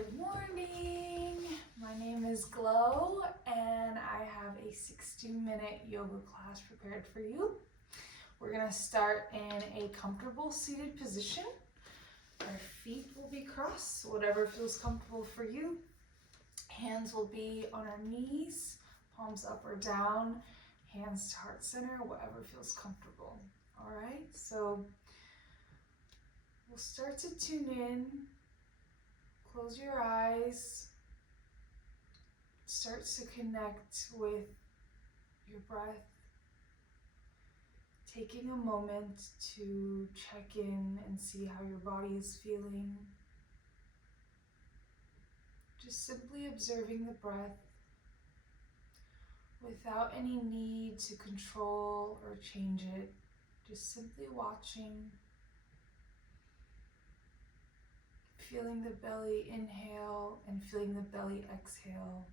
Good morning. My name is Glow and I have a 60-minute yoga class prepared for you. We're going to start in a comfortable seated position. Our feet will be crossed, whatever feels comfortable for you. Hands will be on our knees, palms up or down, hands to heart center, whatever feels comfortable. All right, so we'll start to tune in. Close your eyes. Start to connect with your breath. Taking a moment to check in and see how your body is feeling. Just simply observing the breath without any need to control or change it. Just simply watching. Feeling the belly inhale and feeling the belly exhale.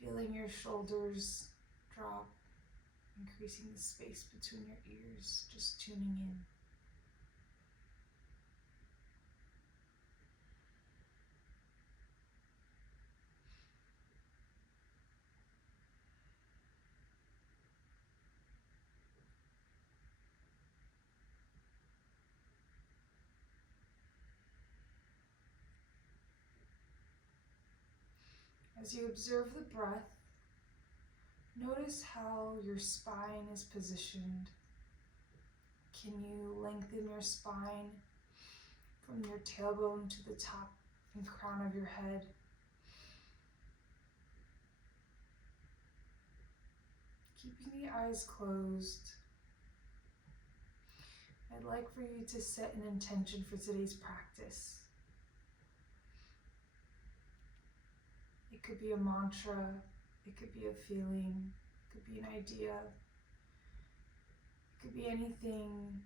Feeling your shoulders drop, increasing the space between your ears, just tuning in. As you observe the breath, notice how your spine is positioned. Can you lengthen your spine from your tailbone to the top and crown of your head? Keeping the eyes closed, I'd like for you to set an intention for today's practice. It could be a mantra, it could be a feeling, it could be an idea, it could be anything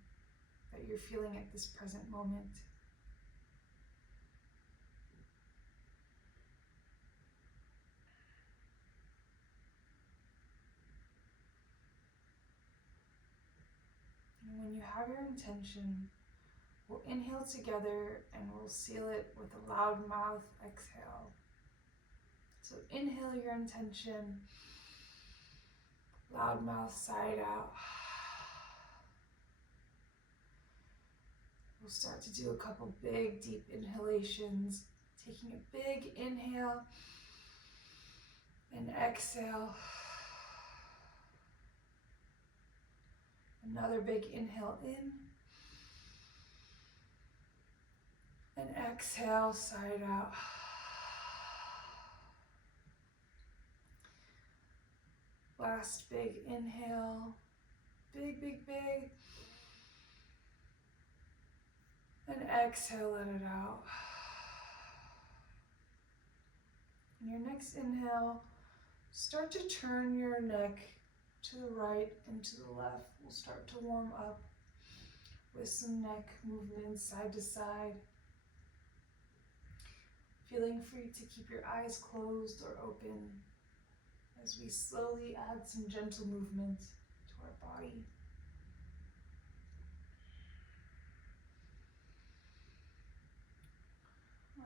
that you're feeling at this present moment. And when you have your intention, we'll inhale together and we'll seal it with a loud mouth exhale. So inhale your intention, loud mouth side out. We'll start to do a couple big deep inhalations, taking a big inhale and exhale. Another big inhale in and exhale side out. Last big inhale, big, big, big. And exhale, let it out. In your next inhale, start to turn your neck to the right and to the left. We'll start to warm up with some neck movements side to side. Feeling free to keep your eyes closed or open as we slowly add some gentle movement to our body.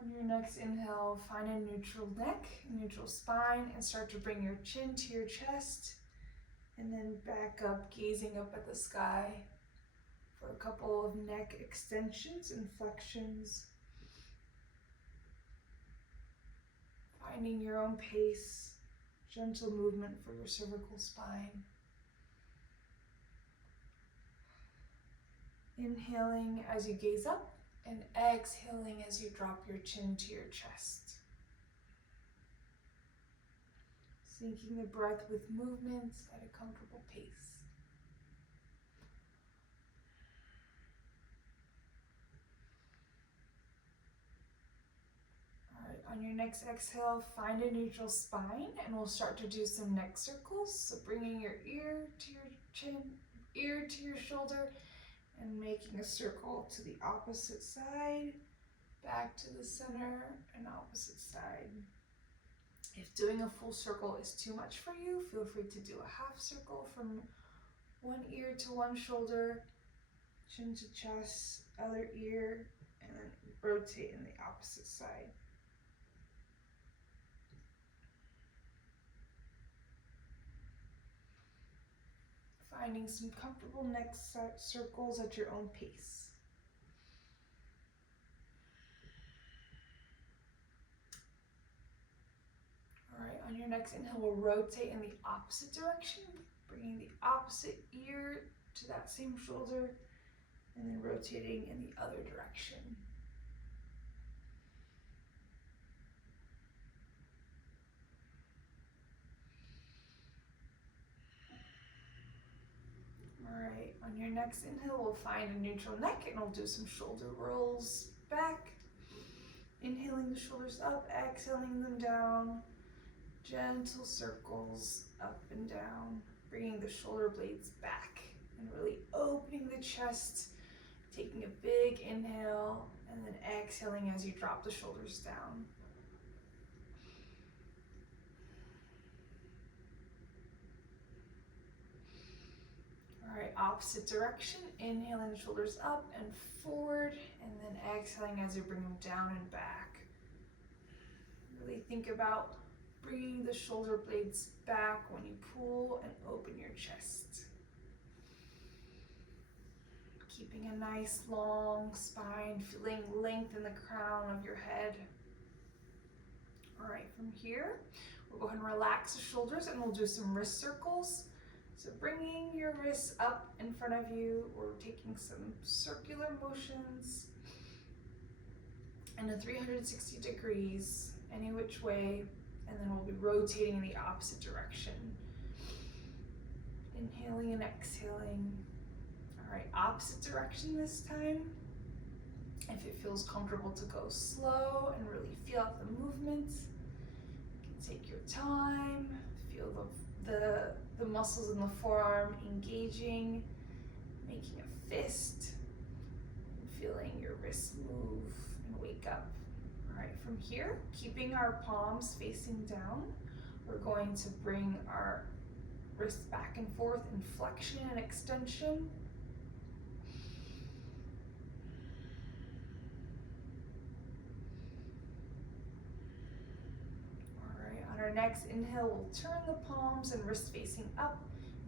On your next inhale, find a neutral neck, a neutral spine, and start to bring your chin to your chest, and then back up, gazing up at the sky for a couple of neck extensions and flexions. Finding your own pace, gentle movement for your cervical spine. Inhaling as you gaze up and exhaling as you drop your chin to your chest. Syncing the breath with movements at a comfortable pace. All right, on your next exhale, find a neutral spine and we'll start to do some neck circles. So bringing your ear to your chin, ear to your shoulder, and making a circle to the opposite side, back to the center, and opposite side. If doing a full circle is too much for you, feel free to do a half circle from one ear to one shoulder, chin to chest, other ear, and then rotate in the opposite side. Finding some comfortable neck circles at your own pace. All right, on your next inhale, we'll rotate in the opposite direction, bringing the opposite ear to that same shoulder, and then rotating in the other direction. All right, on your next inhale, we'll find a neutral neck and we'll do some shoulder rolls back. Inhaling the shoulders up, exhaling them down. Gentle circles up and down, bringing the shoulder blades back and really opening the chest, taking a big inhale and then exhaling as you drop the shoulders down. All right, opposite direction, inhaling the shoulders up and forward, and then exhaling as you bring them down and back. Really think about bringing the shoulder blades back when you pull and open your chest. Keeping a nice long spine, feeling length in the crown of your head. All right, from here, we'll go ahead and relax the shoulders and we'll do some wrist circles. So bringing your wrists up in front of you, we're taking some circular motions in a 360 degrees, any which way, and then we'll be rotating in the opposite direction. Inhaling and exhaling. All right, opposite direction this time. If it feels comfortable to go slow and really feel out the movement, you can take your time, feel the muscles in the forearm engaging, making a fist, and feeling your wrists move and wake up. All right, from here, keeping our palms facing down, we're going to bring our wrists back and forth in flexion and extension. On our next inhale, we'll turn the palms and wrists facing up.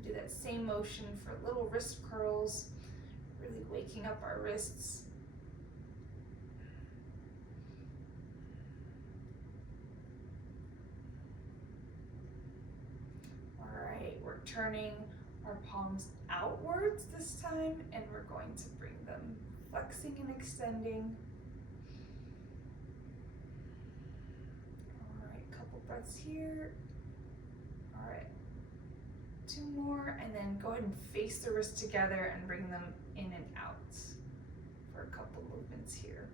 Do that same motion for little wrist curls, really waking up our wrists. All right, we're turning our palms outwards this time, and we're going to bring them flexing and extending. Breaths here. All right, 2 more, and then go ahead and face the wrists together and bring them in and out for a couple movements here.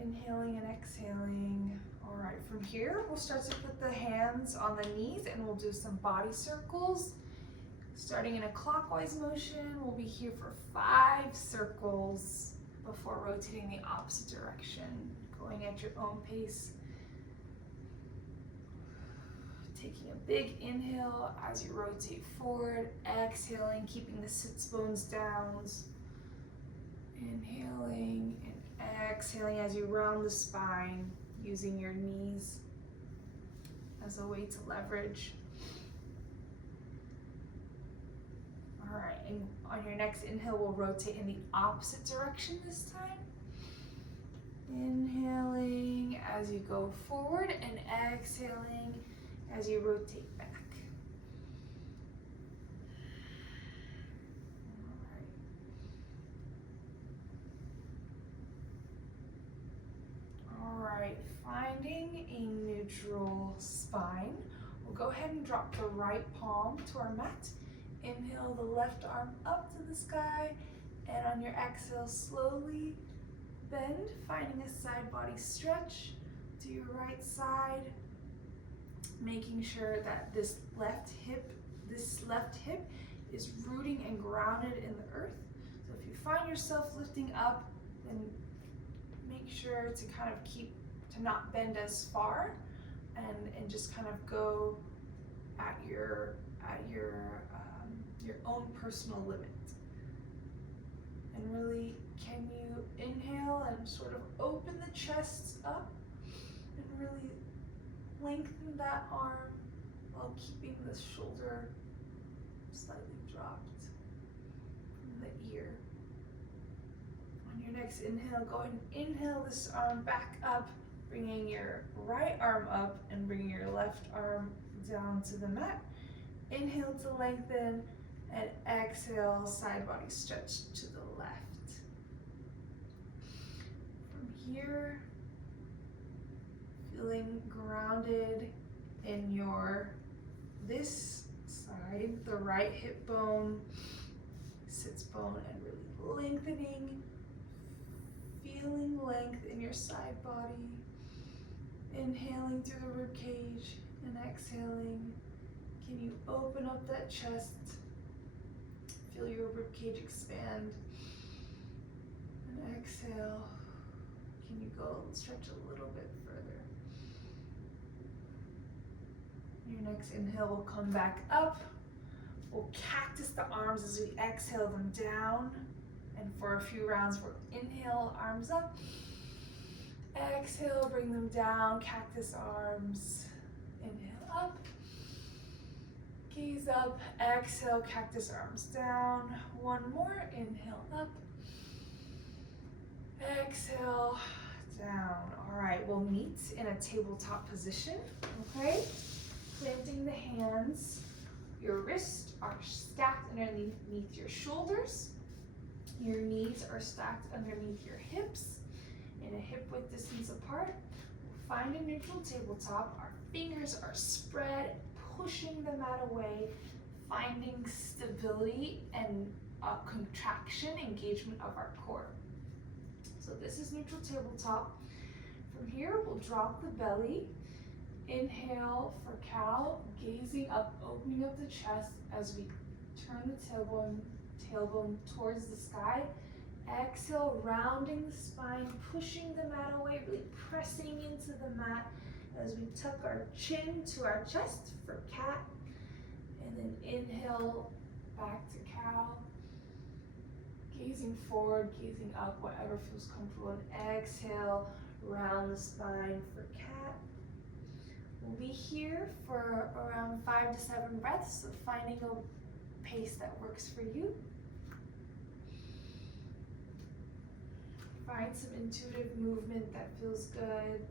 Inhaling and exhaling. All right, from here, we'll start to put the hands on the knees and we'll do some body circles. Starting in a clockwise motion, we'll be here for 5 circles before rotating the opposite direction, going at your own pace. Taking a big inhale as you rotate forward, exhaling, keeping the sits bones down. Inhaling and exhaling as you round the spine, using your knees as a way to leverage. All right, and on your next inhale, we'll rotate in the opposite direction this time. Inhaling as you go forward and exhaling as you rotate back. All right, finding a neutral spine. We'll go ahead and drop the right palm to our mat. Inhale the left arm up to the sky, and on your exhale, slowly bend, finding a side body stretch to your right side. Making sure that this left hip is rooting and grounded in the earth. So if you find yourself lifting up, then make sure to kind of to not bend as far and just kind of go at your own personal limit. And really, can you inhale and sort of open the chest up and really lengthen that arm while keeping the shoulder slightly dropped from the ear. On your next inhale, go ahead and inhale this arm back up, bringing your right arm up and bringing your left arm down to the mat. Inhale to lengthen and exhale, side body stretch to the left. From here, feeling grounded in this side, the right hip bone, sits bone, and really lengthening, feeling length in your side body, inhaling through the rib cage and exhaling. Can you open up that chest? Feel your rib cage expand. And exhale. Can you go and stretch a little bit further? Your next inhale will come back up. We'll cactus the arms as we exhale them down. And for a few rounds, we'll inhale, arms up. Exhale, bring them down, cactus arms. Inhale up. Gaze up, exhale, cactus arms down. One more, inhale up. Exhale, down. All right, we'll meet in a tabletop position, okay? Planting the hands. Your wrists are stacked underneath your shoulders. Your knees are stacked underneath your hips in a hip width distance apart. We'll find a neutral tabletop. Our fingers are spread, pushing the mat away, finding stability and contraction, engagement of our core. So this is neutral tabletop. From here, we'll drop the belly. Inhale for cow, gazing up, opening up the chest as we turn the tailbone towards the sky. Exhale, rounding the spine, pushing the mat away, really pressing into the mat as we tuck our chin to our chest for cat. And then inhale, back to cow. Gazing forward, gazing up, whatever feels comfortable. And exhale, round the spine for cat. We'll be here for around 5 to 7 breaths, so finding a pace that works for you. Find some intuitive movement that feels good.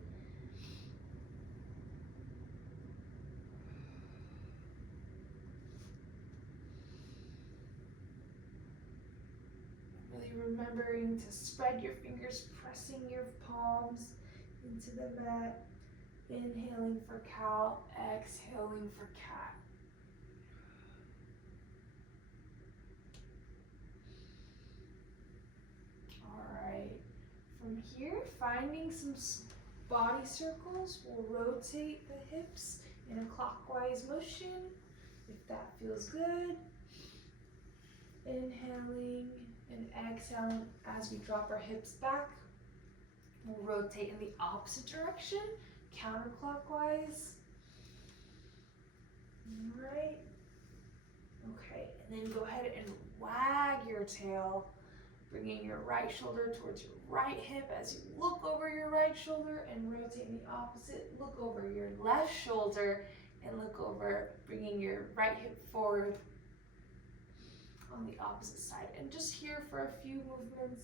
Really remembering to spread your fingers, pressing your palms into the mat. Inhaling for cow, exhaling for cat. All right, from here, finding some body circles, we'll rotate the hips in a clockwise motion, if that feels good. Inhaling and exhaling as we drop our hips back. We'll rotate in the opposite direction, counterclockwise. All right. Okay, and then go ahead and wag your tail, bringing your right shoulder towards your right hip as you look over your right shoulder, and rotate in the opposite. Look over your left shoulder and look over, bringing your right hip forward on the opposite side. And just here for a few movements.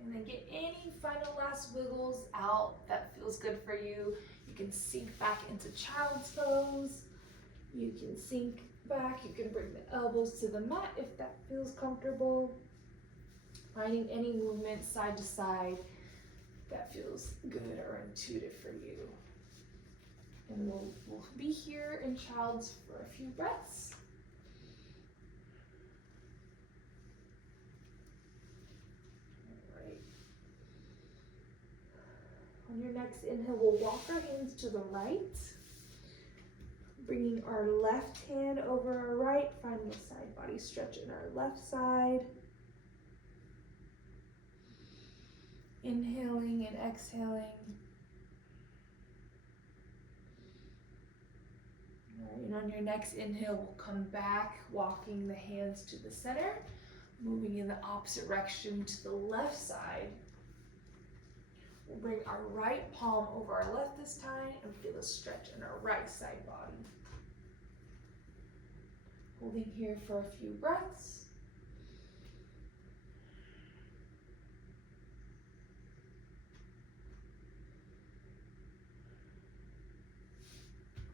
And then get any final last wiggles out that feels good for you. You can sink back into child's pose. You can sink back. You can bring the elbows to the mat if that feels comfortable. Finding any movement side to side that feels good or intuitive for you. And we'll be here in child's for a few breaths. On your next inhale, we'll walk our hands to the right, bringing our left hand over our right, finding a side body stretch in our left side. Inhaling and exhaling. Alright, and on your next inhale, we'll come back, walking the hands to the center, moving in the opposite direction to the left side. We'll bring our right palm over our left this time and feel a stretch in our right side body. Holding here for a few breaths.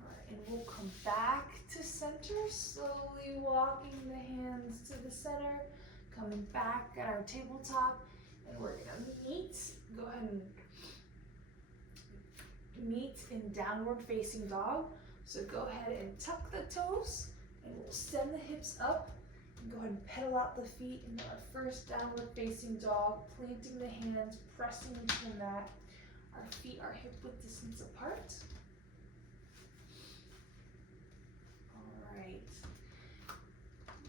Alright, and we'll come back to center, slowly walking the hands to the center, coming back at our tabletop, and we're gonna go ahead and meet in downward facing dog. So go ahead and tuck the toes, and we'll send the hips up, and go ahead and pedal out the feet into our first downward facing dog, planting the hands, pressing into the mat. Our feet are hip width distance apart. All right.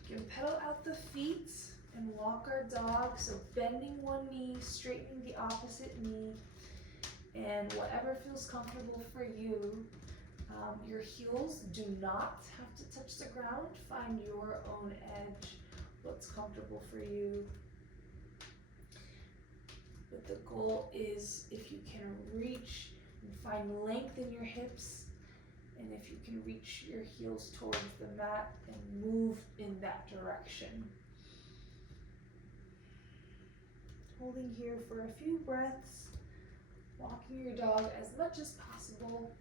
We can pedal out the feet and walk our dog, so bending one knee, straightening the opposite knee, and whatever feels comfortable for you. Your heels do not have to touch the ground. Find your own edge, what's comfortable for you. But the goal is if you can reach and find length in your hips, and if you can reach your heels towards the mat and move in that direction. Holding here for a few breaths, walking your dog as much as possible.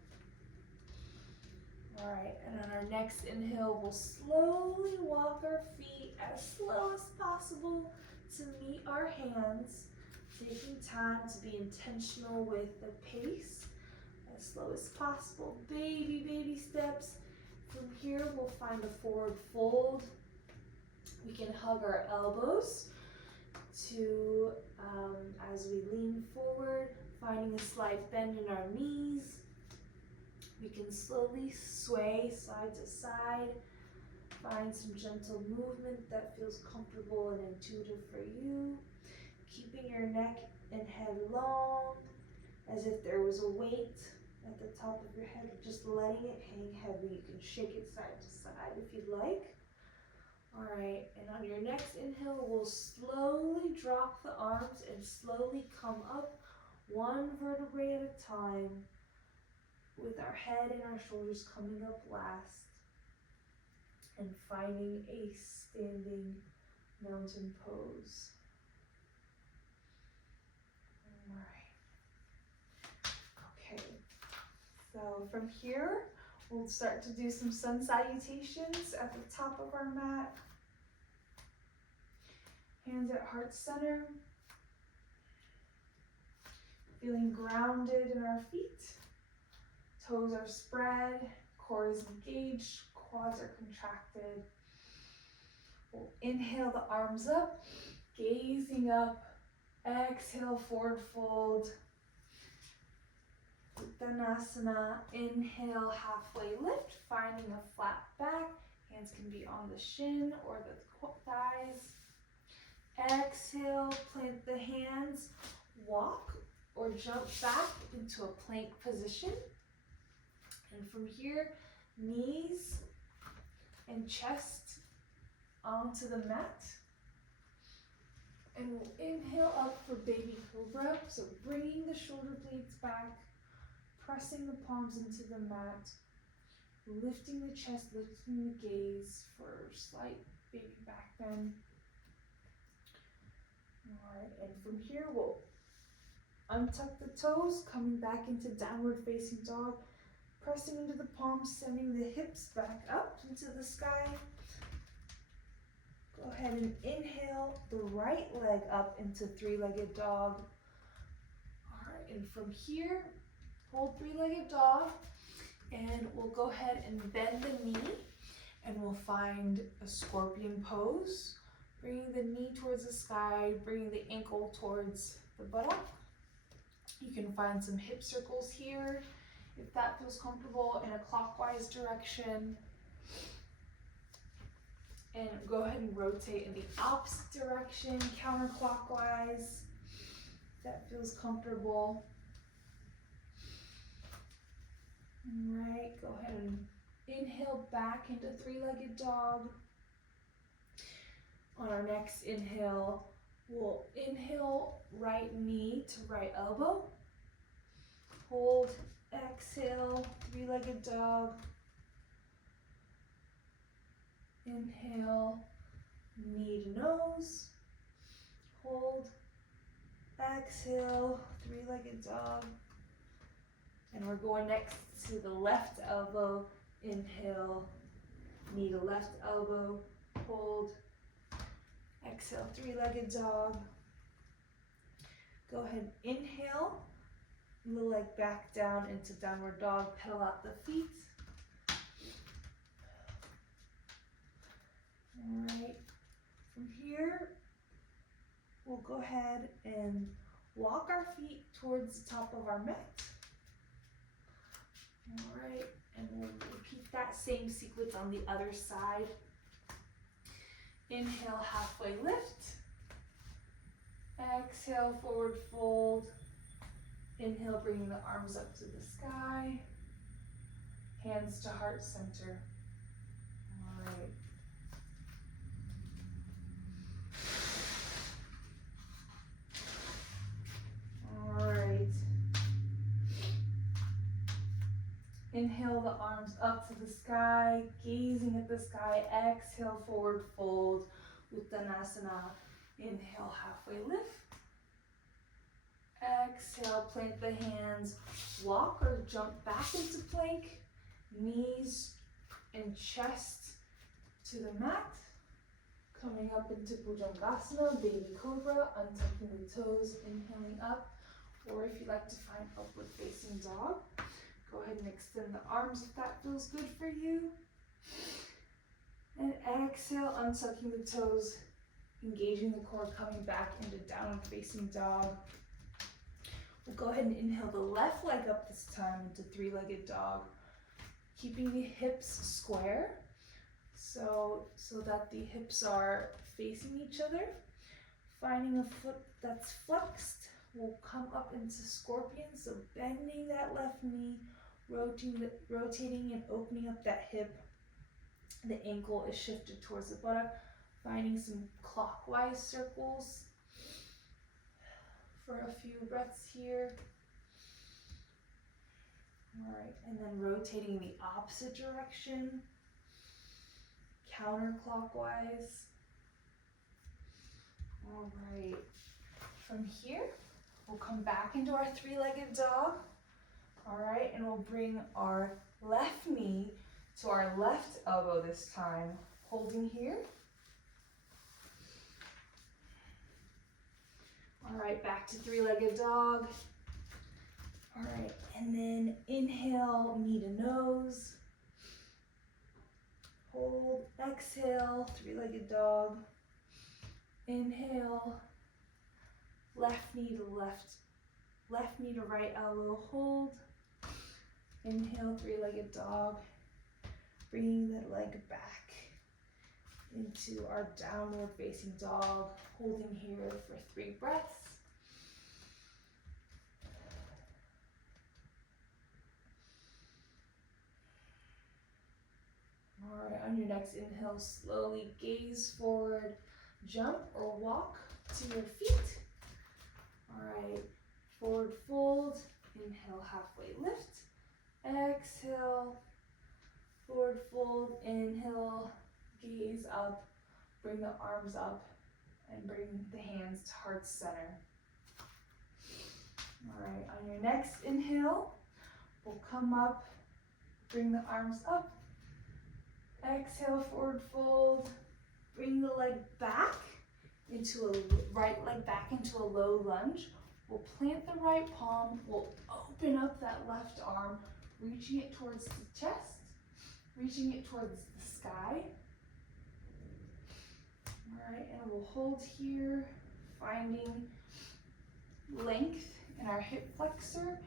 All right, and on our next inhale, we'll slowly walk our feet as slow as possible to meet our hands, taking time to be intentional with the pace, as slow as possible. Baby steps. From here, we'll find a forward fold. We can hug our elbows to, as we lean forward, finding a slight bend in our knees. We can slowly sway side to side, find some gentle movement that feels comfortable and intuitive for you, keeping your neck and head long, as if there was a weight at the top of your head, just letting it hang heavy. You can shake it side to side if you'd like. All right, and on your next inhale, we'll slowly drop the arms and slowly come up one vertebrae at a time, with our head and our shoulders coming up last, and finding a standing mountain pose. All right. Okay, so from here, we'll start to do some sun salutations at the top of our mat. Hands at heart center. Feeling grounded in our feet. Toes are spread, core is engaged, quads are contracted. We'll inhale the arms up, gazing up. Exhale, forward fold. Uttanasana, inhale, halfway lift, finding a flat back. Hands can be on the shin or the thighs. Exhale, plant the hands, walk or jump back into a plank position. And from here, knees and chest onto the mat. And we'll inhale up for baby cobra. So bringing the shoulder blades back, pressing the palms into the mat, lifting the chest, lifting the gaze for slight baby back bend. All right, and from here, we'll untuck the toes, coming back into downward facing dog. Pressing into the palms, sending the hips back up into the sky. Go ahead and inhale the right leg up into three-legged dog. All right, and from here, hold three-legged dog, and we'll go ahead and bend the knee, and we'll find a scorpion pose, bringing the knee towards the sky, bringing the ankle towards the buttock. You can find some hip circles here, if that feels comfortable, in a clockwise direction. And go ahead and rotate in the opposite direction, counterclockwise, if that feels comfortable. All right, go ahead and Inhale back into three-legged dog. On our next inhale, we'll inhale right knee to right elbow. Hold, exhale, three-legged dog. Inhale, knee to nose. Hold, exhale, three-legged dog. And we're going next to the left elbow. Inhale, knee to left elbow. Hold, exhale, three-legged dog. Go ahead, inhale, the leg back down into downward dog, pedal out the feet. All right, from here, we'll go ahead and walk our feet towards the top of our mat. All right, and we'll repeat that same sequence on the other side. Inhale, halfway lift. Exhale, forward fold. Inhale, bringing the arms up to the sky. Hands to heart center. All right. All right. Inhale the arms up to the sky, gazing at the sky. Exhale, forward fold, Uttanasana. Inhale, halfway lift. Exhale, plant the hands, walk or jump back into plank, knees and chest to the mat. Coming up into Bhujangasana, baby cobra, untucking the toes, inhaling up. Or if you'd like to find upward facing dog, go ahead and extend the arms if that feels good for you. And exhale, untucking the toes, engaging the core, coming back into downward facing dog. We'll go ahead and inhale the left leg up this time into three-legged dog, keeping the hips square so that the hips are facing each other. Finding a foot that's flexed, we'll come up into scorpion, so bending that left knee, rotating and opening up that hip. The ankle is shifted towards the buttock, finding some clockwise circles for a few breaths here. All right, and then rotating the opposite direction, counterclockwise. All right, from here, we'll come back into our three-legged dog. All right, and we'll bring our left knee to our left elbow this time, holding here. All right, back to three-legged dog. All right, and then inhale, knee to nose. Hold, exhale, three-legged dog. Inhale, left knee to right elbow, hold. Inhale, three-legged dog. Bringing the leg back into our downward facing dog, holding here for 3 breaths. All right, on your next inhale, slowly gaze forward, jump or walk to your feet. All right, forward fold, inhale, halfway lift, exhale, forward fold, inhale, gaze up, bring the arms up, and bring the hands to heart center. All right, on your next inhale, we'll come up, bring the arms up, exhale, forward fold, bring the leg back into a right leg back into a low lunge. We'll plant the right palm, we'll open up that left arm, reaching it towards the chest, reaching it towards the sky. All right, and we'll hold here, finding length in our hip flexor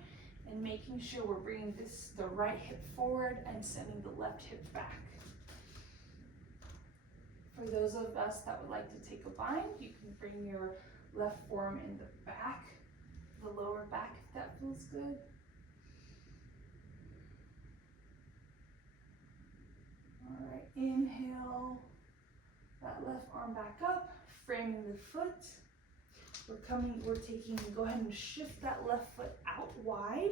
and making sure we're bringing the right hip forward and sending the left hip back. For those of us that would like to take a bind, you can bring your left forearm in the back, the lower back, if that feels good. All right, inhale that left arm back up, framing the foot. Go ahead and shift that left foot out wide,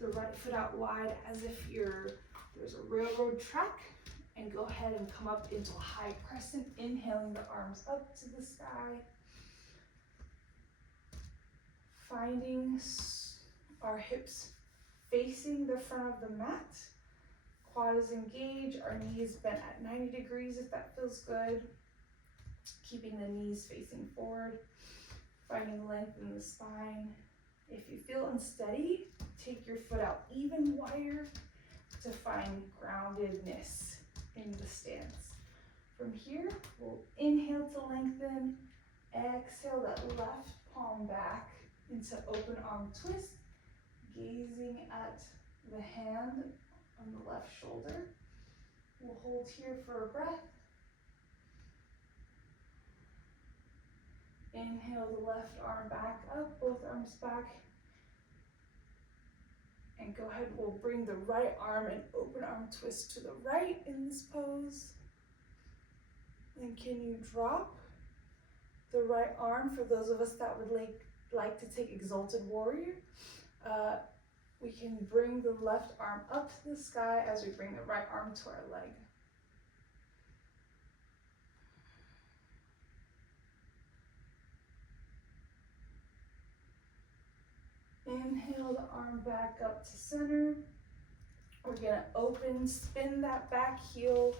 the right foot out wide as if there's a railroad track, and go ahead and come up into a high crescent, inhaling the arms up to the sky. Finding our hips facing the front of the mat. Quad is engaged, our knees bent at 90 degrees if that feels good. Keeping the knees facing forward. Finding length in the spine. If you feel unsteady, take your foot out even wider to find groundedness in the stance. From here, we'll inhale to lengthen, exhale that left palm back into open arm twist, gazing at the hand on the left shoulder. We'll hold here for a breath. Inhale the left arm back up, both arms back. And go ahead, we'll bring the right arm and open arm twist to the right in this pose. And can you drop the right arm for those of us that would like to take Exalted Warrior? We can bring the left arm up to the sky as we bring the right arm to our leg. Inhale the arm back up to center. We're gonna spin that back heel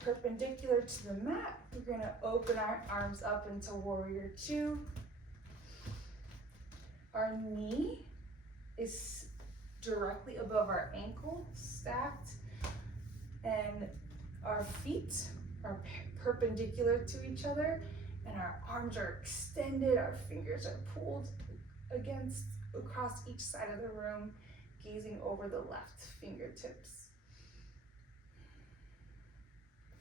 perpendicular to the mat. We're gonna open our arms up into Warrior Two. Our knee is directly above our ankle, stacked, and our feet are perpendicular to each other, and our arms are extended, our fingers are pulled across each side of the room, gazing over the left fingertips.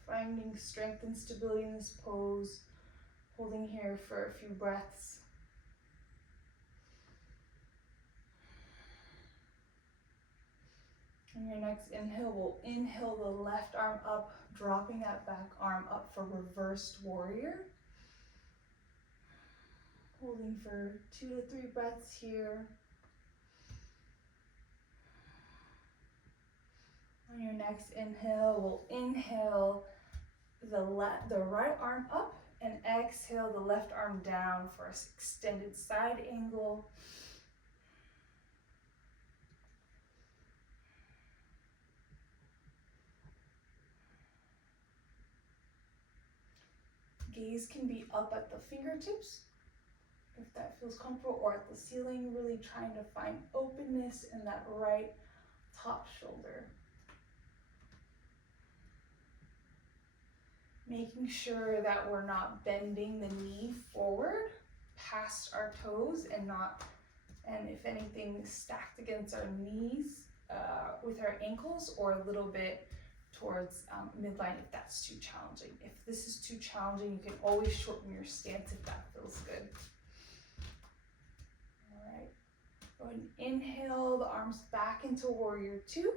Finding strength and stability in this pose, holding here for a few breaths. On your next inhale, we'll inhale the left arm up, dropping that back arm up for Reversed Warrior. Holding for 2 to 3 breaths here. On your next inhale, we'll inhale the right arm up and exhale the left arm down for an extended side angle. Gaze can be up at the fingertips, if that feels comfortable, or at the ceiling, really trying to find openness in that right top shoulder. Making sure that we're not bending the knee forward past our toes and if anything, stacked against our knees with our ankles, or a little bit towards midline if that's too challenging. If this is too challenging, you can always shorten your stance if that feels good. All right, go ahead and inhale the arms back into Warrior Two.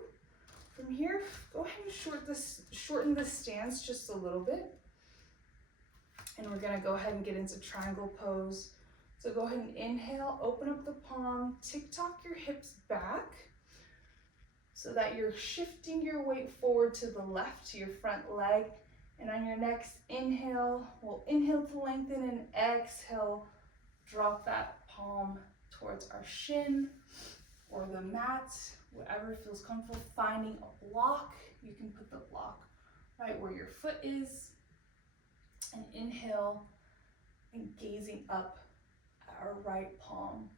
From here, go ahead and shorten the stance just a little bit. And we're gonna go ahead and get into triangle pose. So go ahead and inhale, open up the palm, tick-tock your hips back so that you're shifting your weight forward to the left, to your front leg. And on your next inhale, we'll inhale to lengthen, and exhale, drop that palm towards our shin or the mat, whatever feels comfortable. Finding a block, you can put the block right where your foot is, and inhale and gazing up at our right palm.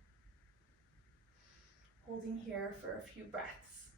Holding here for a few breaths.